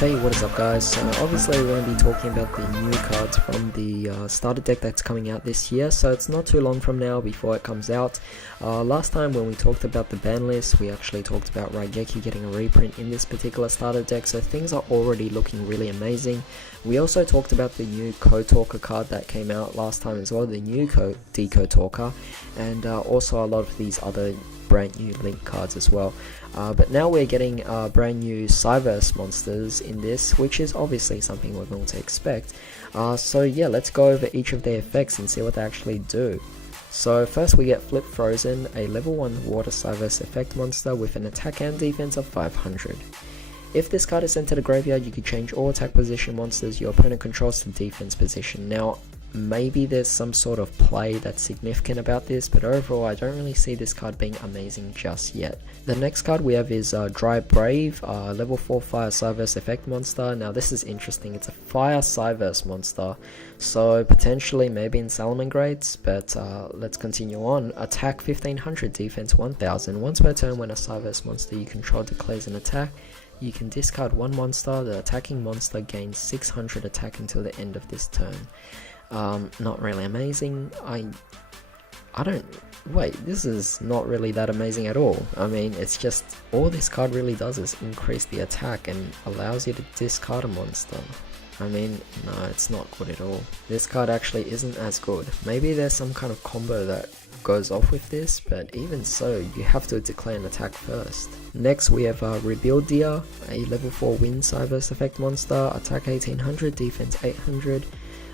Hey, what is up guys? So obviously we're going to be talking about the new cards from the starter deck that's coming out this year, so it's not too long from now before it comes out. Last time when we talked about the ban list, we actually talked about Yugioh getting a reprint in this particular starter deck, so things are already looking really amazing. We also talked about the new Code Talker card that came out last time as well, the new Decode Talker, and also a lot of these other brand new link cards as well. But now we're getting brand new Cyberse monsters in this, which is obviously something we're going to expect. So yeah, let's go over each of their effects and see what they actually do. So first we get Flip Frozen, a level 1 water Cyberse effect monster with an attack and defense of 500. If this card is sent to the graveyard, you can change all attack position monsters your opponent controls to defense position. Now, maybe there's some sort of play that's significant about this, but overall I don't really see this card being amazing just yet. The next card we have is Dry Brave, level 4 Fire Cyberse effect monster. Now this is interesting, it's a Fire Cyberse monster, so potentially maybe in Salamangreats, but let's continue on. Attack 1500, defense 1000. Once per turn when a Cyberse monster you control declares an attack, you can discard one monster. The attacking monster gains 600 attack until the end of this turn. Not really amazing. I don't, wait, this is not really that amazing at all. I mean, it's just, all this card really does is increase the attack and allows you to discard a monster. I mean, no, it's not good at all. This card actually isn't as good. Maybe there's some kind of combo that goes off with this, but even so, you have to declare an attack first. Next we have Rebuildia, a level 4 Wind Cyberse effect monster, attack 1800, defense 800.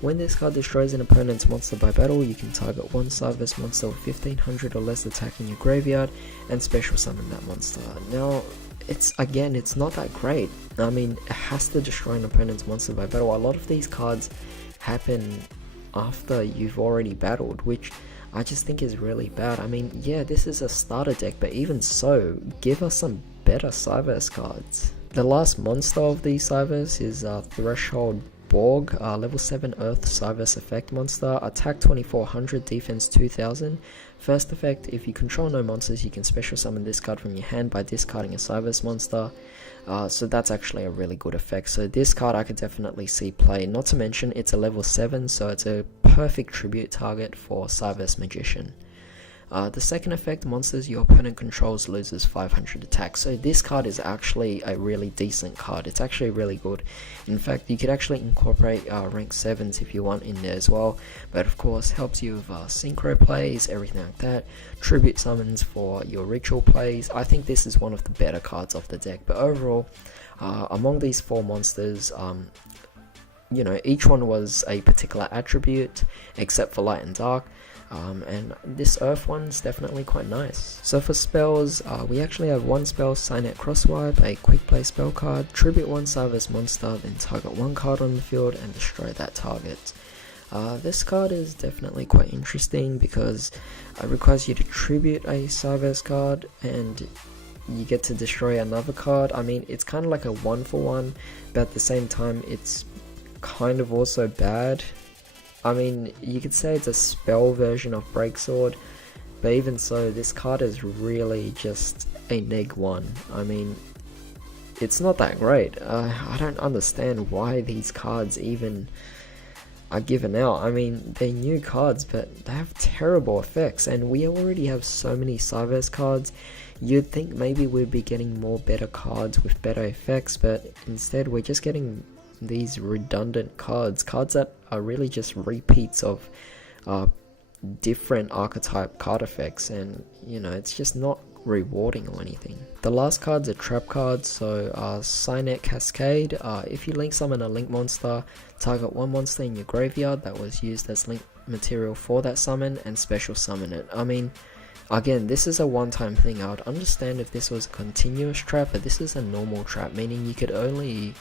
When this card destroys an opponent's monster by battle, you can target one Cyberse monster with 1500 or less attack in your graveyard and special summon that monster. Now, it's not that great. I mean, it has to destroy an opponent's monster by battle. A lot of these cards happen after you've already battled, which I just think is really bad. I mean, yeah, this is a starter deck, but even so, give us some better Cyberse cards. The last monster of these Cyberse is Threshold Borg, level 7 Earth Cyberse effect monster, attack 2400, defense 2000. First effect, if you control no monsters, you can special summon this card from your hand by discarding a Cyberse monster. So that's actually a really good effect. So this card I could definitely see play. Not to mention it's a level 7, so it's a perfect tribute target for Cyberse Magician. The second effect, monsters your opponent controls loses 500 attack. So this card is actually a really decent card. It's actually really good. In fact, you could actually incorporate rank 7s if you want in there as well. But of course, helps you with synchro plays, everything like that. Tribute summons for your ritual plays. I think this is one of the better cards of the deck. But overall, among these 4 monsters, you know, each one was a particular attribute, except for Light and Dark. And this Earth one's definitely quite nice. So for spells, we actually have one spell, Signet Crosswipe, a quick play spell card, tribute one Cyberse monster, then target one card on the field and destroy that target. This card is definitely quite interesting because it requires you to tribute a Cyberse card and you get to destroy another card. I mean, it's kind of like a 1-for-1, but at the same time it's kind of also bad. I mean, you could say it's a spell version of Breaksword, but even so, this card is really just a neg 1. I mean, it's not that great. I don't understand why these cards even are given out. I mean, they're new cards, but they have terrible effects, and we already have so many Cyberse cards. You'd think maybe we'd be getting more better cards with better effects, but instead we're just getting these redundant cards that are really just repeats of different archetype card effects, and you know, it's just not rewarding or anything. The last card's a trap card, so Signet Cascade. If you link summon a link monster, target one monster in your graveyard that was used as link material for that summon and special summon it. I mean, again, this is a one-time thing. I would understand if this was a continuous trap, but this is a normal trap, meaning you could only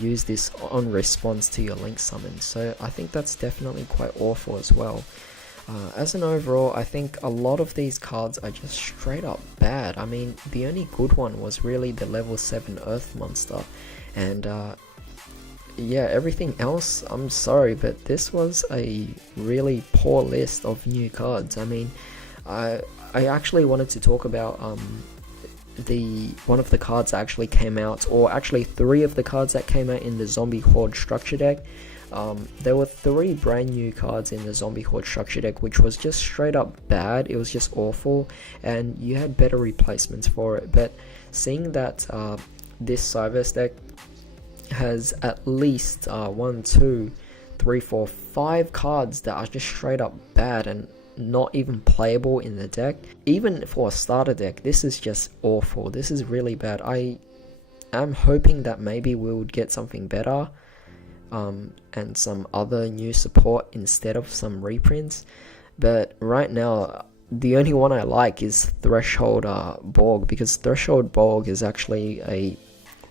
use this on response to your link summon. So I think that's definitely quite awful as well. As an overall, I think a lot of these cards are just straight up bad. I mean, the only good one was really the level 7 Earth monster, and yeah, everything else, I'm sorry, but this was a really poor list of new cards. I mean, I actually wanted to talk about one of the cards that actually came out, or actually 3 of the cards that came out in the Zombie Horde structure deck. There were 3 brand new cards in the Zombie Horde structure deck, which was just straight up bad. It was just awful, and you had better replacements for it. But seeing that this Cyberse deck has at least 1, 2, 3, 4, 5 cards that are just straight up bad and not even playable in the deck, even for a starter deck, this is just awful. This is really bad. I am hoping that maybe we would get something better, and some other new support instead of some reprints. But right now, the only one I like is Threshold Borg, because Threshold Borg is actually a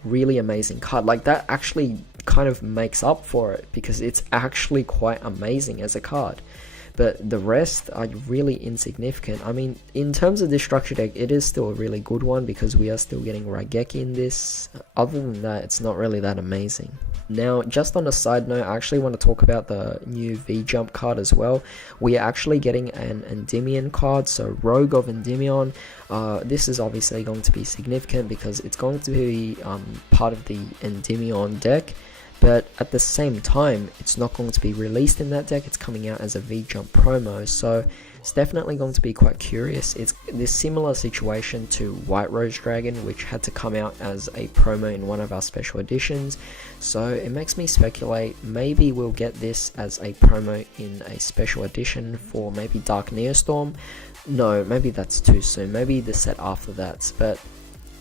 really amazing card. Like, that actually kind of makes up for it, because it's actually quite amazing as a card. But the rest are really insignificant. I mean, in terms of this structure deck, it is still a really good one, because we are still getting Raigeki in this. Other than that, it's not really that amazing. Now, just on a side note, I actually want to talk about the new V-Jump card as well. We are actually getting an Endymion card, so Rogue of Endymion. This is obviously going to be significant, because it's going to be part of the Endymion deck. But at the same time, it's not going to be released in that deck. It's coming out as a V-Jump promo, so it's definitely going to be quite curious. It's this similar situation to White Rose Dragon, which had to come out as a promo in one of our special editions. So it makes me speculate, maybe we'll get this as a promo in a special edition for maybe Dark Neostorm. No, maybe that's too soon. Maybe the set after that. But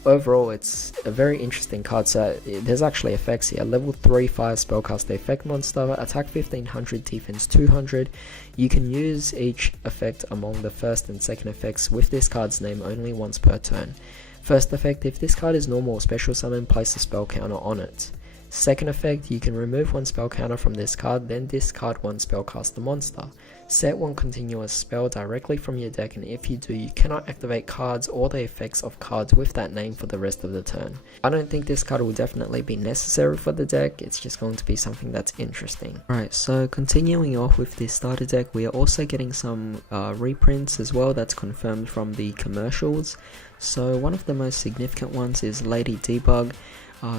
overall, it's a very interesting card. So there's actually effects here. Level 3 fire spellcaster effect monster, attack 1500, defense 200. You can use each effect among the first and second effects with this card's name only once per turn. First effect, if this card is normal or special summon, place a spell counter on it. Second effect, you can remove 1 spell counter from this card, then discard 1 spellcaster monster. Set 1 continuous spell directly from your deck, and if you do, you cannot activate cards or the effects of cards with that name for the rest of the turn. I don't think this card will definitely be necessary for the deck, it's just going to be something that's interesting. Alright, so continuing off with this starter deck, we are also getting some reprints as well that's confirmed from the commercials. So one of the most significant ones is Lady Debug.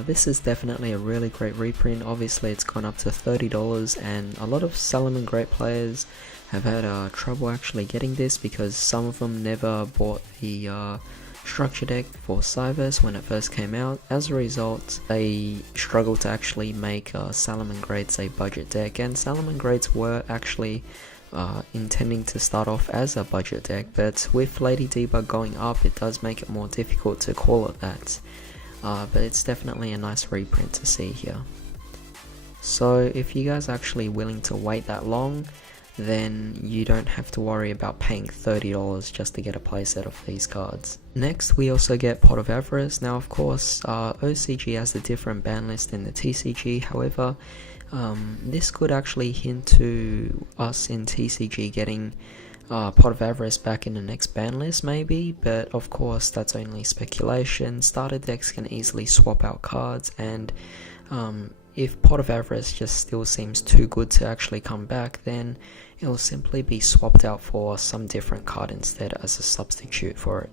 This is definitely a really great reprint. Obviously it's gone up to $30, and a lot of Salomon Great players have had trouble actually getting this, because some of them never bought the structure deck for Cyberse when it first came out. As a result, they struggled to actually make Salomon Greats a budget deck, and Salomon Greats were actually intending to start off as a budget deck, but with Lady Debug going up, it does make it more difficult to call it that. But it's definitely a nice reprint to see here. So if you guys are actually willing to wait that long, then you don't have to worry about paying $30 just to get a playset of these cards. Next, we also get Pot of Avarice. Now of course, OCG has a different ban list than the TCG, however, this could actually hint to us in TCG getting Pot of Avarice back in the next ban list maybe, but of course that's only speculation. Starter decks can easily swap out cards, and if Pot of Avarice just still seems too good to actually come back, then it will simply be swapped out for some different card instead as a substitute for it.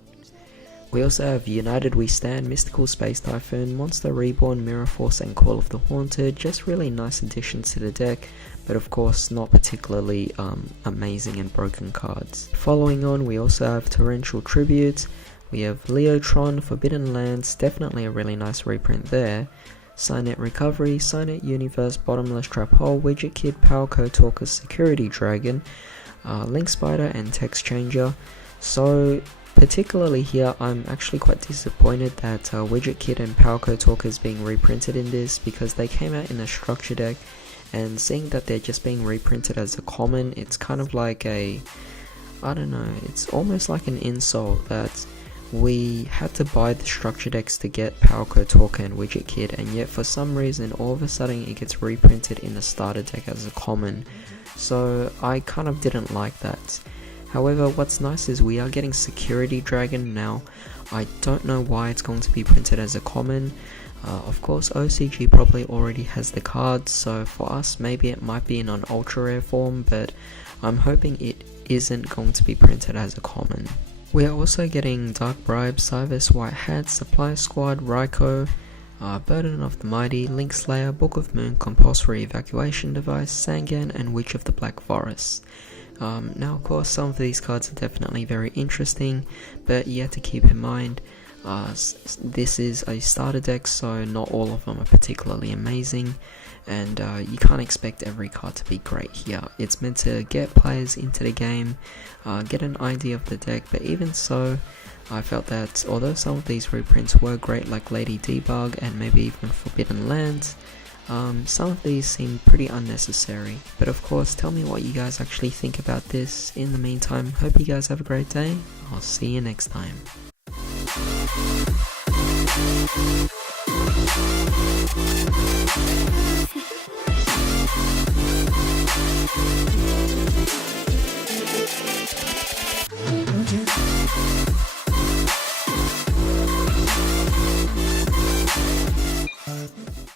We also have United We Stand, Mystical Space Typhoon, Monster Reborn, Mirror Force, and Call of the Haunted. Just really nice additions to the deck, but of course not particularly amazing and broken cards. Following on, we also have Torrential Tribute, we have Leotron, Forbidden Lands, definitely a really nice reprint there. Signet Recovery, Signet Universe, Bottomless Trap Hole, Widget Kid, Power Code Talker, Security Dragon, Link Spider, and Text Changer. So particularly here, I'm actually quite disappointed that Widget Kid and Power Code Talker is being reprinted in this, because they came out in a structure deck, and seeing that they're just being reprinted as a common, it's kind of like a, I don't know, it's almost like an insult that we had to buy the structure decks to get Power Code Talker and Widget Kid, and yet for some reason all of a sudden it gets reprinted in the starter deck as a common. So I kind of didn't like that. However, what's nice is we are getting Security Dragon now. I don't know why it's going to be printed as a common. Of course OCG probably already has the card, so for us maybe it might be in an ultra rare form, but I'm hoping it isn't going to be printed as a common. We are also getting Dark Bribe, Cyberse, White Hat, Supply Squad, Raiko, Burden of the Mighty, Link Slayer, Book of Moon, Compulsory Evacuation Device, Sangan, and Witch of the Black Forest. Now of course some of these cards are definitely very interesting, but you have to keep in mind this is a starter deck, so not all of them are particularly amazing, and you can't expect every card to be great here. It's meant to get players into the game, get an idea of the deck, but even so, I felt that although some of these reprints were great, like Lady Debug and maybe even Forbidden Lands, some of these seem pretty unnecessary. But of course, tell me what you guys actually think about this. In the meantime, hope you guys have a great day. I'll see you next time.